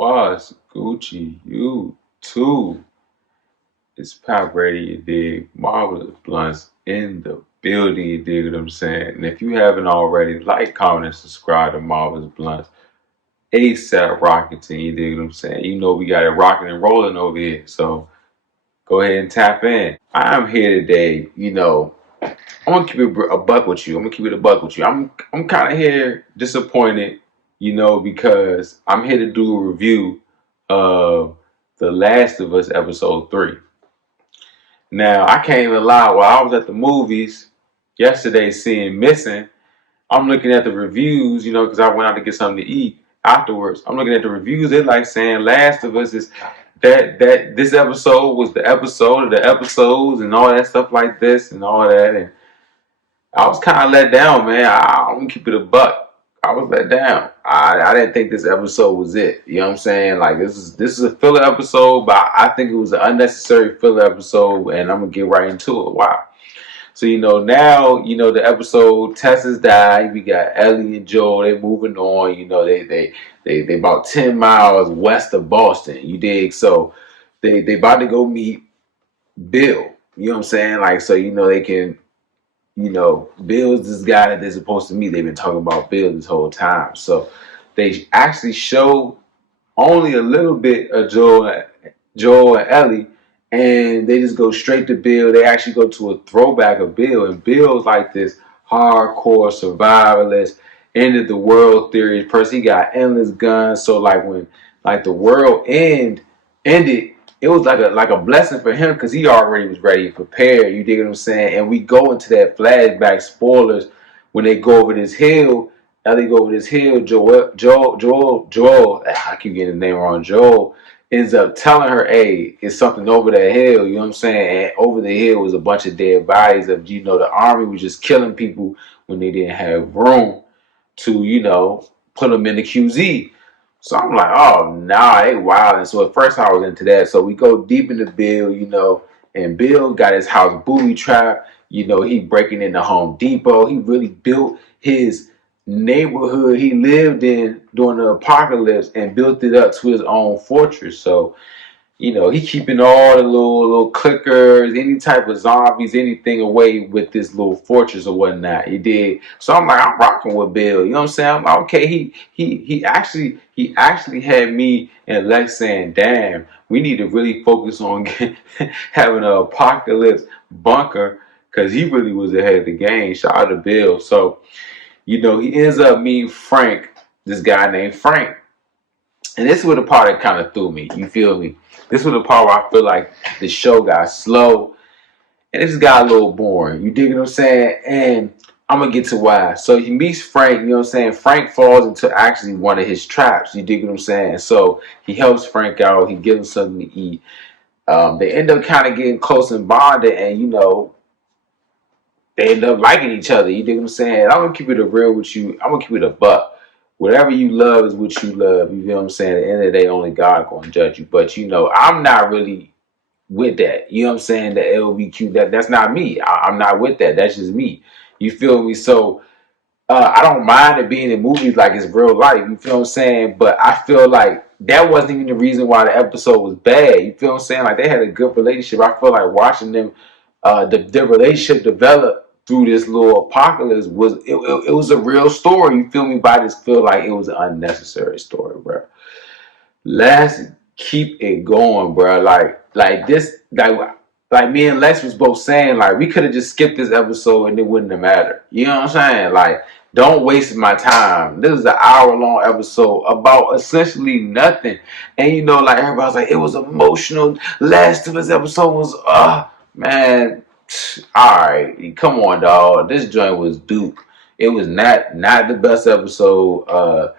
Was Gucci, you too. It's Pap Brady, you dig? Marvelous Bluntz in the building, you dig what I'm saying? And if you haven't already, like, comment, and subscribe to Marvelous Bluntz. ASAP Rockington, you dig what I'm saying? You know we got it rocking and rolling over here, so go ahead and tap in. I'm here today, I'm gonna keep it a buck with you. I'm gonna keep it a buck with you. I'm kind of here disappointed, because I'm here to do a review of The Last of Us episode 3. Now I can't even lie. While I was at the movies yesterday seeing Missing, I'm looking at the reviews, because I went out to get something to eat afterwards. I'm looking at the reviews. They're like saying Last of Us is that this episode was the episode of the episodes and all that stuff like this and all that. And I was kind of let down, man. I'm gonna keep it a buck. I was let down. I didn't think this episode was it. You know what I'm saying? Like this is a filler episode, but I think it was an unnecessary filler episode, and I'm gonna get right into it. Wow. So now the episode Tessa's died. We got Ellie and Joel. They moving on. They about 10 miles west of Boston. You dig? So they about to go meet Bill. You know what I'm saying? Like so they can. Bill's this guy that they're supposed to meet. They've been talking about Bill this whole time. So they actually show only a little bit of Joel and Ellie, and they just go straight to Bill. They actually go to a throwback of Bill, and Bill's like this hardcore survivalist, end of the world theory person. He got endless guns. So like when the world ended, it was like a blessing for him because he already was ready and prepared. You dig what I'm saying? And we go into that flashback spoilers when they go over this hill. Ellie go over this hill. Joel. I keep getting the name wrong. Joel ends up telling her, "Hey, it's something over that hill." You know what I'm saying? And over the hill was a bunch of dead bodies of the army was just killing people when they didn't have room to put them in the QZ. So I'm like, oh, nah, they wild. And so at first I was into that. So we go deep into Bill, and Bill got his house booby trapped. He breaking into Home Depot. He really built his neighborhood he lived in during the apocalypse and built it up to his own fortress. So he keeping all the little clickers, any type of zombies, anything away with this little fortress or whatnot. He did. So I'm like, I'm rocking with Bill. You know what I'm saying? I'm like, okay, he actually had me and Lex saying, damn, we need to really focus on having an apocalypse bunker because he really was ahead of the game. Shout out to Bill. So, he ends up meeting Frank, this guy named Frank. And this is where the part that kind of threw me. You feel me? This was the part where I feel like the show got slow and it just got a little boring. You dig what I'm saying? And I'm going to get to why. So he meets Frank, you know what I'm saying? Frank falls into actually one of his traps. You dig what I'm saying? So he helps Frank out. He gives him something to eat. They end up kind of getting close and bonded, and, they end up liking each other. You dig what I'm saying? I'm going to keep it real with you. I'm going to keep it a buck. Whatever you love is what you love. You feel what I'm saying? At the end of the day, only God going to judge you. But, I'm not really with that. You know what I'm saying? The LBQ, that's not me. I'm not with that. That's just me. You feel me? So, I don't mind it being in movies like it's real life. You feel what I'm saying? But I feel like that wasn't even the reason why the episode was bad. You feel what I'm saying? Like they had a good relationship. I feel like watching them, the relationship develop through this little apocalypse it was a real story. You feel me? But I just feel like it was an unnecessary story, bro. Let's keep it going, bro. Like this, like me and Lex was both saying, like we could have just skipped this episode and it wouldn't have mattered. You know what I'm saying? Like, don't waste my time. This is an hour-long episode about essentially nothing. And like everybody's like, it was emotional. Last of Us episode was, man. All right, come on, dog. This joint was Duke. It was not the best episode.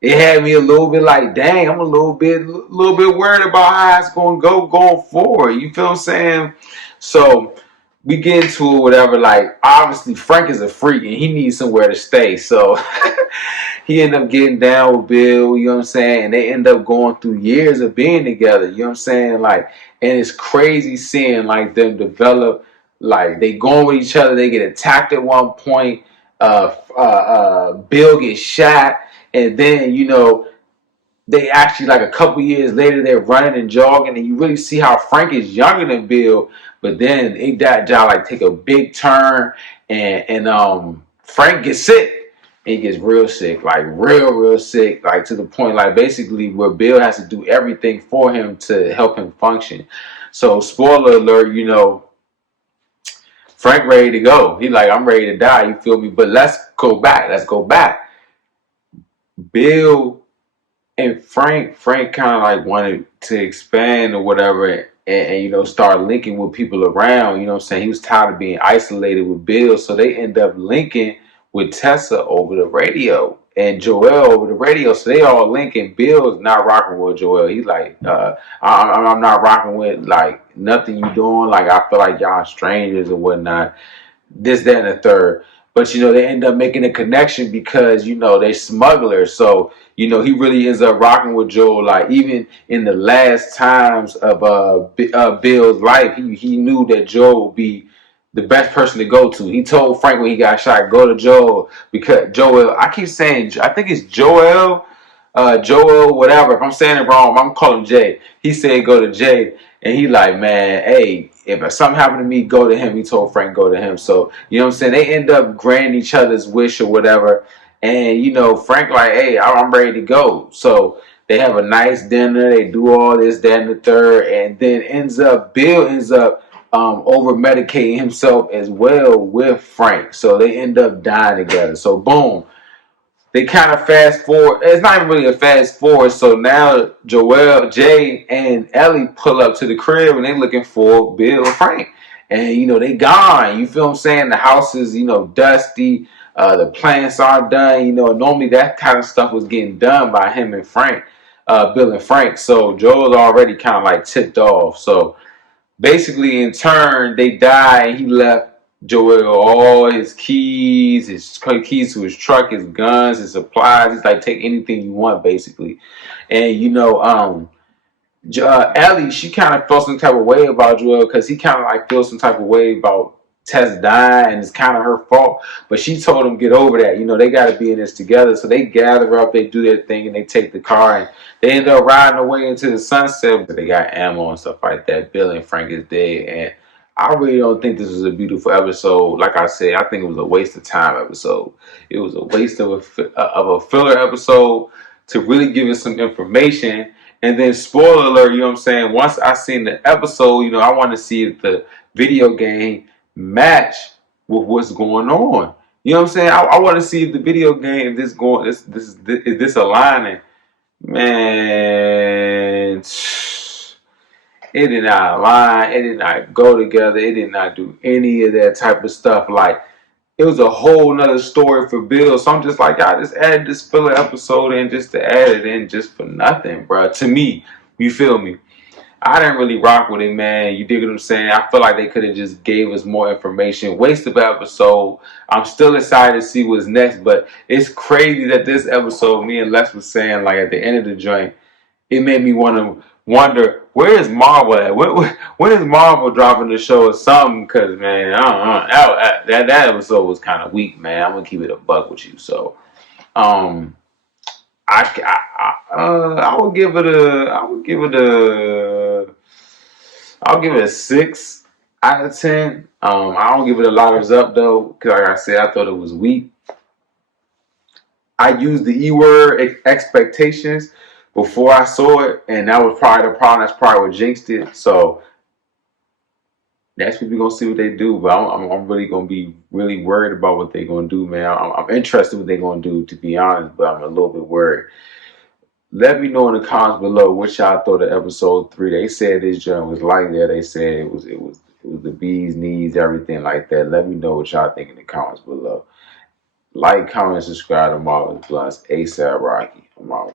It had me a little bit like, dang, I'm a little bit worried about how it's gonna go going forward. You feel what I'm saying? So we get into it, whatever. Like, obviously, Frank is a freak and he needs somewhere to stay. So he ended up getting down with Bill. You know what I'm saying? And they end up going through years of being together. You know what I'm saying? Like, and it's crazy seeing like them develop. Like they going with each other. They get attacked at one point. Bill gets shot. And then, they actually, like a couple years later, they're running and jogging, and you really see how Frank is younger than Bill. But then that job like take a big turn, and Frank gets sick. And he gets real sick, like real sick, like to the point, like basically where Bill has to do everything for him to help him function. So spoiler alert, Frank ready to go. He like, I'm ready to die. You feel me? But let's go back. Let's go back. Bill and Frank kind of like wanted to expand or whatever, and start linking with people around. You know what I'm saying? He was tired of being isolated with Bill, so they end up linking with Tessa over the radio and Joel over the radio. So they all linking. Bill's not rocking with Joel. He's like, I'm not rocking with like nothing you doing. Like I feel like y'all strangers or whatnot. This, that, and the third. But they end up making a connection because they smugglers. So he really ends up rocking with Joel. Like even in the last times of Bill's life, he knew that Joel would be the best person to go to. He told Frank when he got shot, go to Joel, because Joel. I keep saying, I think it's Joel, Joel, whatever. If I'm saying it wrong, I'm calling him Jay. He said go to Jay. And he like, man, hey, if something happened to me, go to him. He told Frank, go to him. So, you know what I'm saying? They end up granting each other's wish or whatever. And, Frank like, hey, I'm ready to go. So they have a nice dinner. They do all this, that, and the third. And then Bill ends up over medicating himself as well with Frank. So they end up dying together. So boom. They kind of fast forward. It's not even really a fast forward. So now Joel, Jay, and Ellie pull up to the crib and they looking for Bill and Frank. And they gone. You feel what I'm saying? The house is dusty. The plants aren't done. Normally that kind of stuff was getting done by him and Frank, Bill and Frank. So Joel's already kind of like tipped off. So basically, in turn, they died. He left Joel all his keys to his truck, his guns, his supplies. He's like, take anything you want, basically. And Ellie, she kind of felt some type of way about Joel because he kind of like feels some type of way about Tess dying, and it's kind of her fault. But she told him get over that. They got to be in this together. So they gather up, they do their thing, and they take the car and they end up riding away into the sunset. They got ammo and stuff like that. Bill and Frank is dead, and I really don't think this was a beautiful episode. Like I said, I think it was a waste of time episode. It was a waste of a filler episode to really give us some information. And then, spoiler alert, you know what I'm saying? Once I seen the episode, I want to see if the video game match with what's going on. You know what I'm saying? I want to see if the video game is this aligning. Man, it did not align. It did not go together. It did not do any of that type of stuff. Like, it was a whole nother story for Bill. So I'm just like, I just added this filler episode in just to add it in just for nothing, bro. To me, you feel me? I didn't really rock with it, man. You dig what I'm saying? I feel like they could have just gave us more information. Waste of episode. I'm still excited to see what's next, but it's crazy that this episode, me and Les was saying, like at the end of the joint, it made me want to wonder, where is Marvel at? When is Marvel dropping the show or something? Because, man, that episode was kind of weak, man. I'm going to keep it a buck with you. So, I would give it a 6 out of 10. I don't give it a lighters up though, because like I said, I thought it was weak. I used the E word, expectations, before I saw it, and that was probably the problem. That's probably what jinxed it. So that's what we're gonna see what they do. But I'm really gonna be really worried about what they're gonna do, man. I'm interested in what they're gonna do, to be honest, but I'm a little bit worried. Let me know in the comments below what y'all thought of episode 3. They said this joint was like that. They said it was the bee's knees, everything like that. Let me know what y'all think in the comments below. Like, comment, subscribe to Marvel's Bluntz. ASAP Rocky. I'm out.